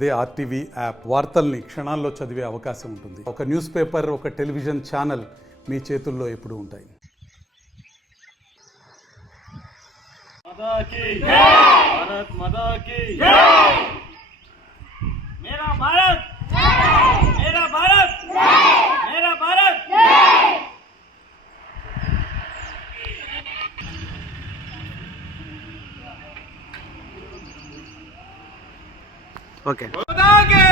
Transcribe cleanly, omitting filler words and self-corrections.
అదే RTV app వార్తల్ని క్షణాల్లో చదివే అవకాశం ఉంటుంది. ఒక న్యూస్ పేపర్, ఒక టెలివిజన్ ఛానల్ మీ చేతుల్లో ఎప్పుడూ ఉంటాయి. भारत माता की जय। मेरा भारत, मेरा भारत, मेरा भारत। ఓకే. माता की